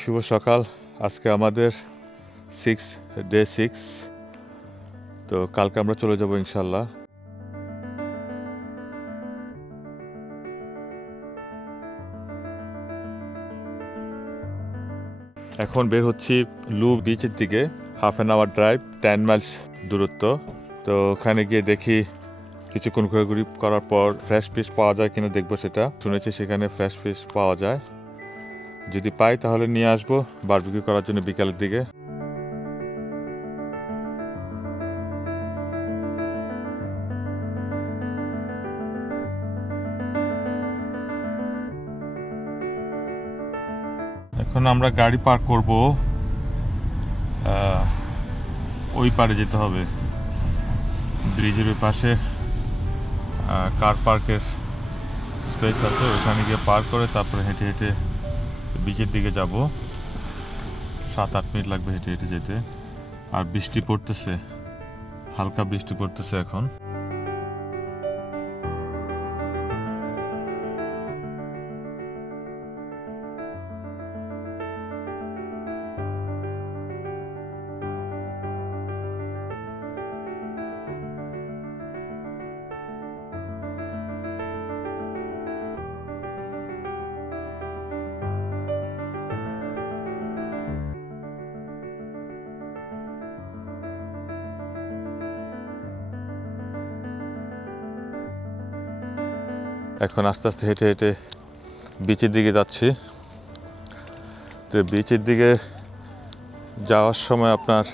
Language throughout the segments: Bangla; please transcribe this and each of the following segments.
শুভ সকাল। আজকে আমাদের ডে 6। তো কালকে আমরা চলে যাব ইনশাল্লাহ। এখন বের হচ্ছি লু বিচের দিকে। Half an hour drive, 10 miles দূরত্ব। তো ওখানে গিয়ে দেখি কিছুক্ষণ ঘোরাঘুরি করার পর ফ্রেশ ফিশ পাওয়া যায় কিনা দেখবো। সেটা শুনেছি সেখানে ফ্রেশ ফিশ পাওয়া যায়। যদি পাই তাহলে নিয়ে আসবো বারবিকিউ করার জন্য বিকালের দিকে। এখন আমরা গাড়ি পার্ক করব, ওই পারে যেতে হবে। ব্রিজের ওই পাশে কার পার্কের স্পেস আছে, ওখানে গিয়ে পার্ক করে তারপরে হেঁটে হেঁটে বিচের দিকে যাব। 7-8 মিনিট লাগবে হেঁটে হেঁটে যেতে। আর বৃষ্টি পড়তেছে, হালকা বৃষ্টি পড়তেছে এখন। এখন আস্তে আস্তে হেঁটে হেঁটে বিচের দিকে যাচ্ছি। তো বিচের দিকে যাওয়ার সময় আপনার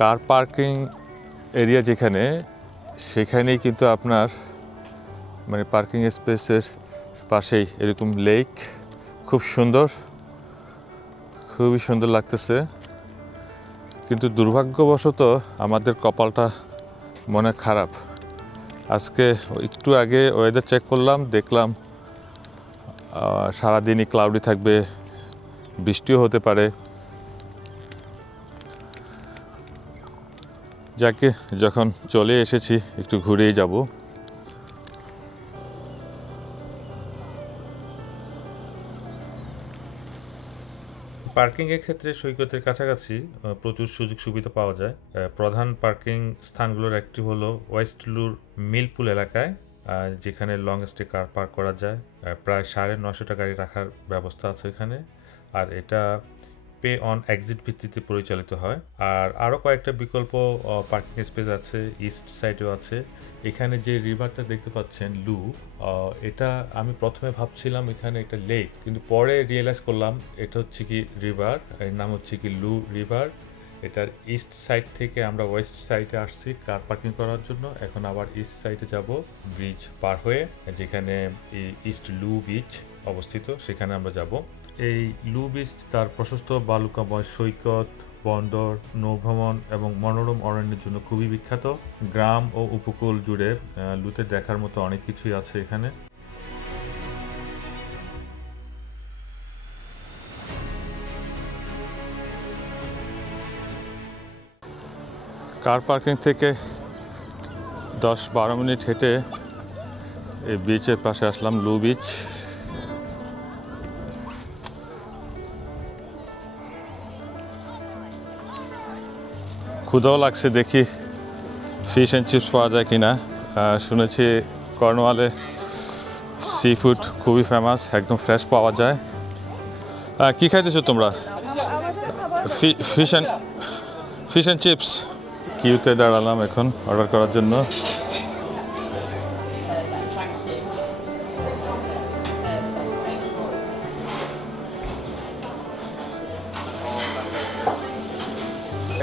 কার পার্কিং এরিয়া যেখানে, সেখানেই কিন্তু আপনার মানে পার্কিং স্পেসের পাশেই এরকম লেক, খুব সুন্দর, খুবই সুন্দর লাগতেছে। কিন্তু দুর্ভাগ্যবশত আমাদের কপালটা মনে খারাপ। আজকে একটু আগে ওয়েদার চেক করলাম, দেখলাম সারাদিনই ক্লাউডি থাকবে, বৃষ্টিও হতে পারে। যাকে যখন চলে এসেছি একটু ঘুরেই যাব। পার্কিংয়ের ক্ষেত্রে সৈকতের কাছাকাছি প্রচুর সুযোগ সুবিধা পাওয়া যায়। প্রধান পার্কিং স্থানগুলোর একটি হলো ওয়েস্ট লুর মিলপুল এলাকায়, যেখানে লং স্টে কার পার্ক করা যায়। প্রায় 950 গাড়ি রাখার ব্যবস্থা আছে এখানে। আর এটা পে অন এক্সিট ভিত্তিতে পরিচালিত হয়। আর আরও কয়েকটা বিকল্প পার্কিং স্পেস আছে, ইস্ট সাইডেও আছে। এখানে যে রিভারটা দেখতে পাচ্ছেন লু, এটা আমি প্রথমে ভাবছিলাম এখানে একটা লেক, কিন্তু পরে রিয়েলাইজ করলাম এটা হচ্ছে কি রিভার। এর নাম হচ্ছে কি লু রিভার। এটার ইস্ট সাইড থেকে আমরা ওয়েস্ট সাইডে আসছি কার পার্কিং করার জন্য। এখন আবার ইস্ট সাইডে যাব ব্রিজ পার হয়ে, যেখানে ইস্ট লু বিচ অবস্থিত, সেখানে আমরা যাব। এই লু বিচ তার প্রশস্ত বালুকাময় সৈকত, বন্দর, নৌভ্রমণ এবং মনোরম অরণ্যের জন্য খুবই বিখ্যাত। গ্রাম ও উপকূল জুড়ে লুতে দেখার মতো অনেক কিছুই আছে এখানে। কার পার্কিং থেকে 10-12 মিনিট হেঁটে এই বিচের পাশে আসলাম, লু বিচ। ক্ষুধাও লাগছে, দেখি ফিশ অ্যান্ড চিপস পাওয়া যায় কিনা। শুনেছি কর্নওয়ালে সি ফুড খুবই ফেমাস, একদম ফ্রেশ পাওয়া যায়। কি খাইতেছো তোমরা? Fish and chips. কিউতে দাঁড়ালাম এখন অর্ডার করার জন্য।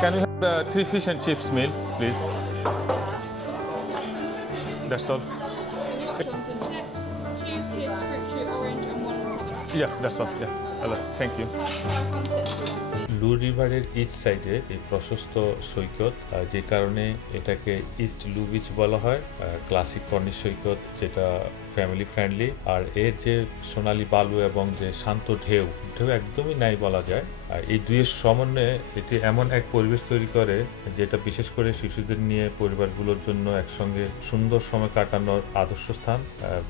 Can you have 3 fish and chips meal, please? That's all. Chips, 2 fish, fruit shoot, orange, and 1 7-Up. Yeah, that's all. Yeah. Thank you. লু রিভারের ইস্ট সাইডে এই প্রশস্ত সৈকত, যে কারণে এটাকে ইস্ট লু বিচ বলা হয়। ক্লাসিক কর্নিশ সৈকত, যেটা ফ্যামিলি ফ্রেন্ডলি, আর এর যে সোনালী বালু এবং যে শান্ত ঢেউ একদমই নাই বলা যায়। আর এই দুইয়ের সমন্বয়ে এটি এমন এক পরিবেশ তৈরি করে যেটা বিশেষ করে শিশুদের নিয়ে পরিবারগুলোর জন্য একসঙ্গে সুন্দর সময় কাটানোর আদর্শ স্থান।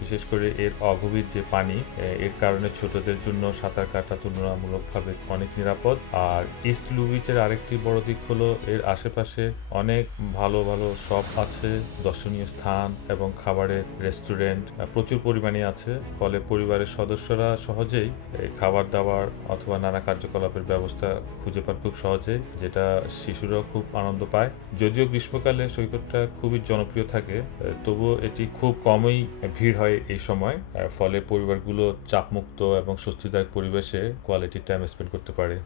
বিশেষ করে এর অগভীর যে পানি, এর কারণে ছোটদের জন্য সাঁতার কাটা তুলনামূলকভাবে অনেক নিরাপদ। আর ইস্ট লু বিচের আরেকটি বড় দিক হলো এর আশেপাশে অনেক ভালো ভালো শপ আছে, দর্শনীয় স্থান এবং খাবারের রেস্টুরেন্ট প্রচুর পরিমাণে আছে। ফলে পরিবারের সদস্যরা সহজেই খাবার দাবার অথবা নানা কার্যকলাপের ব্যবস্থা খুঁজে পান খুব সহজে, যেটা শিশুরাও খুব আনন্দ পায়। যদিও গ্রীষ্মকালে সৈকতটা খুবই জনপ্রিয় থাকে, তবুও এটি খুব কমই ভিড় হয় এই সময়। ফলে পরিবারগুলো চাপমুক্ত এবং স্বস্তিদায়ক পরিবেশে কোয়ালিটি টাইম স্পেন্ড করতে পারে।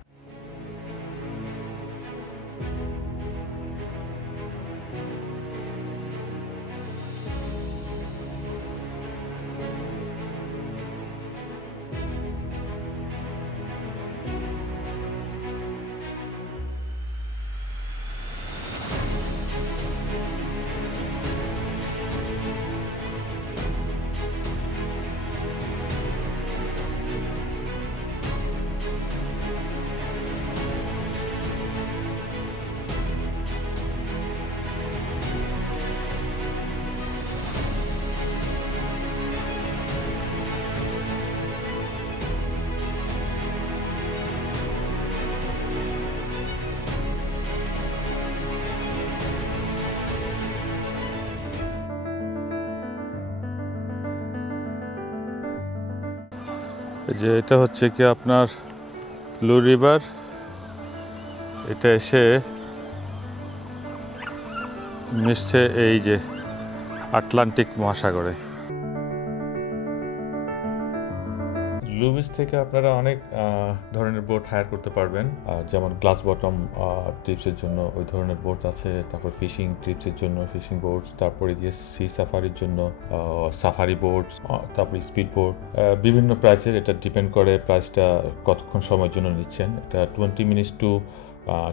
যে এটা হচ্ছে কি আপনার লু রিভার, এটা এসে মিশছে এই যে আটলান্টিক মহাসাগরে। লু বিচ থেকে আপনারা অনেক ধরনের বোট হায়ার করতে পারবেন, যেমন গ্লাস বটম ট্রিপসের জন্য ওই ধরনের বোট আছে, তারপর ফিশিং ট্রিপসের জন্য ফিশিং বোটস, তারপরে গিয়ে সি সাফারির জন্য সাফারি বোটস, তারপরে স্পিড বোট। বিভিন্ন প্রাইসের, এটা ডিপেন্ড করে প্রাইসটা কতক্ষণ সময়ের জন্য নিচ্ছেন। এটা 20 মিনিটস টু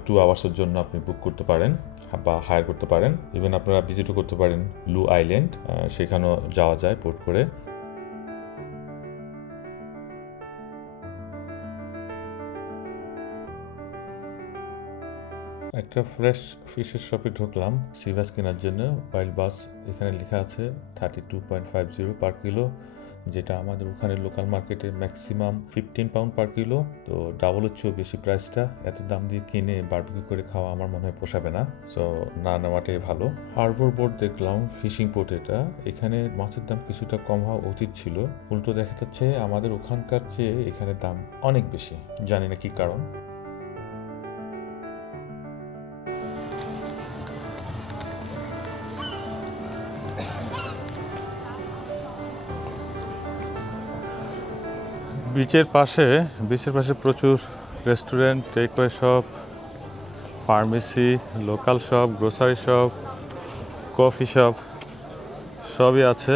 2 আওয়ার্সের জন্য আপনি বুক করতে পারেন বা হায়ার করতে পারেন। ইভেন আপনারা ভিজিটও করতে পারেন লু আইল্যান্ড, সেখানেও যাওয়া যায় বোট করে। একটা ফ্রেশ ফিশের শপে ঢুকলাম সিভাস কেনার জন্য। ওয়াইল্ড বাস এখানে লেখা আছে 32.50 পার কিলো, যেটা আমাদের ওখানে লোকাল মার্কেটে ম্যাক্সিমাম 15 পাউন্ড পার কিলো। তো ডাবলের চেয়েও বেশি প্রাইসটা। এত দাম দিয়ে কিনে বারবিকিউ করে খাওয়া আমার মনে হয় পোষাবে না, সো না নেওয়াটাই ভালো। হারবার বোট দেখলাম, ফিশিং পোর্ট এটা। এখানে মাছের দাম কিছুটা কম হওয়া উচিত ছিল, উল্টো দেখা যাচ্ছে আমাদের ওখানকার চেয়ে এখানে দাম অনেক বেশি। জানি না কি কারণ। বিচের পাশে প্রচুর restaurant, takeaway shop, pharmacy, local shop, grocery shop, coffee shop সবই আছে।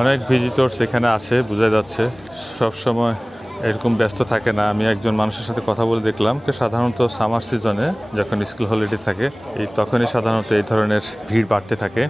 অনেক ভিজিটরস এখানে আসে, বোঝা যাচ্ছে। সবসময় এরকম ব্যস্ত থাকে না। আমি একজন মানুষের সাথে কথা বলে দেখলাম যে সাধারণত সামার সিজনে যখন স্কুল হলিডে থাকে তখনই সাধারণত এই ধরনের ভিড় বাড়তে থাকে।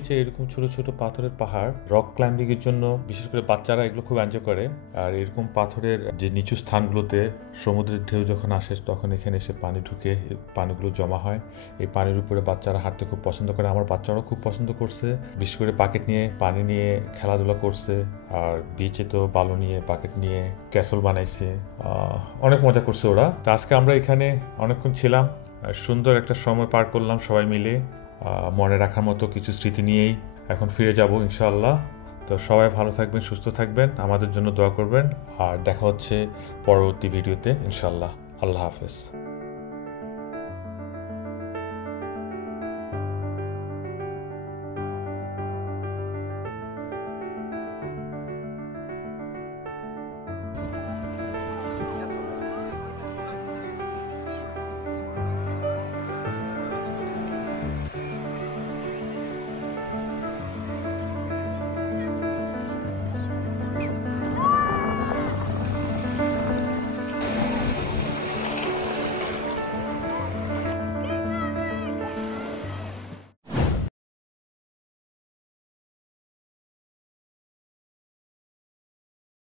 বিচে এরকম ছোট ছোট পাথরের পাহাড় রক ক্লাইম্বিং এর জন্য বিশেষ করে বাচ্চারা এগুলো খুব এনজয় করে। আর এরকম পাথরের যে নিচু স্থানগুলোতে সমুদ্রের ঢেউ যখন আসে তখন এখানে এসে পানি ঢুকে, পানিগুলো জমা হয়। এই পানির উপরে বাচ্চারা হাঁটতে খুব পছন্দ করে, আমার বাচ্চারাও খুব পছন্দ করছে। বিশেষ করে বাকেট নিয়ে পানি নিয়ে খেলাধুলা করছে। আর বিচে তো বালু নিয়ে বাকেট নিয়ে ক্যাসল বানাইছে, অনেক মজা করছে ওরা। তো আজকে আমরা এখানে অনেকক্ষণ ছিলাম, সুন্দর একটা সময় পার করলাম সবাই মিলে। মনে রাখার মতো কিছু স্মৃতি নিয়েই এখন ফিরে যাব ইনশাআল্লাহ। তো সবাই ভালো থাকবেন, সুস্থ থাকবেন, আমাদের জন্য দোয়া করবেন। আর দেখা হচ্ছে পরবর্তী ভিডিওতে ইনশাআল্লাহ। আল্লাহ হাফেজ।